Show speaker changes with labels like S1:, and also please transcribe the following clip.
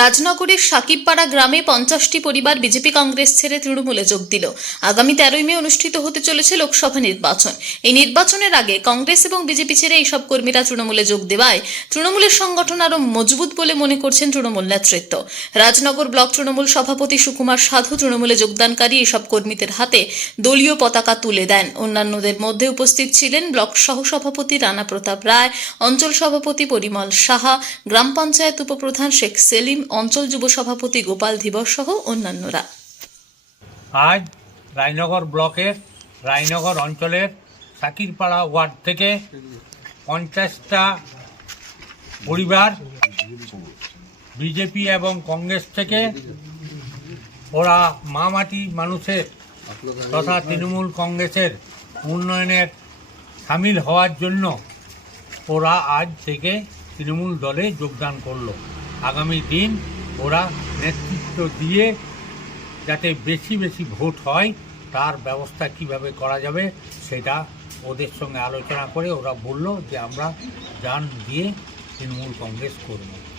S1: রাজনগরের সাকিবপাড়া গ্রামে পঞ্চাশটি পরিবার বিজেপি কংগ্রেস ছেড়ে তৃণমূলে যোগ দিল। আগামী তেরোই মে অনুষ্ঠিত হতে চলেছে লোকসভা নির্বাচন। এই নির্বাচনের আগে কংগ্রেস এবং বিজেপি ছেড়ে এইসব কর্মীরা তৃণমূলে যোগ দেওয়ায় তৃণমূলের সংগঠন আরও মজবুত বলে মনে করছেন তৃণমূল নেতৃত্ব। রাজনগর ব্লক তৃণমূল সভাপতি সুকুমার সাধু তৃণমূলে যোগদানকারী এসব কর্মীদের হাতে দলীয় পতাকা তুলে দেন। অন্যান্যদের মধ্যে উপস্থিত ছিলেন ব্লক সহসভাপতি রানা প্রতাপ রায়, অঞ্চল সভাপতি পরিমল সাহা, গ্রাম পঞ্চায়েত উপপ্রধান শেখ সেলিম অঞ্চল যুব সভাপতি গোপাল ধীবর সহ অন্যান্যরা।
S2: আজ রায়নগর ব্লকের, রায়নগর অঞ্চলের সাকিরপাড়া ওয়ার্ড থেকে পঞ্চাশটা পরিবার বিজেপি এবং কংগ্রেস থেকে ওরা মামাটি মানুষের তথা তৃণমূল কংগ্রেসের উন্নয়নের সামিল হওয়ার জন্য ওরা আজ থেকে তৃণমূল দলে যোগদান করল। আগামী দিন ওরা নেতৃত্ব দিয়ে যাতে বেশি বেশি ভোট হয়, তার ব্যবস্থা কীভাবে করা যাবে সেটা ওদের সঙ্গে আলোচনা করে ওরা বলল যে আমরা যান দিয়ে তৃণমূল কংগ্রেস করব।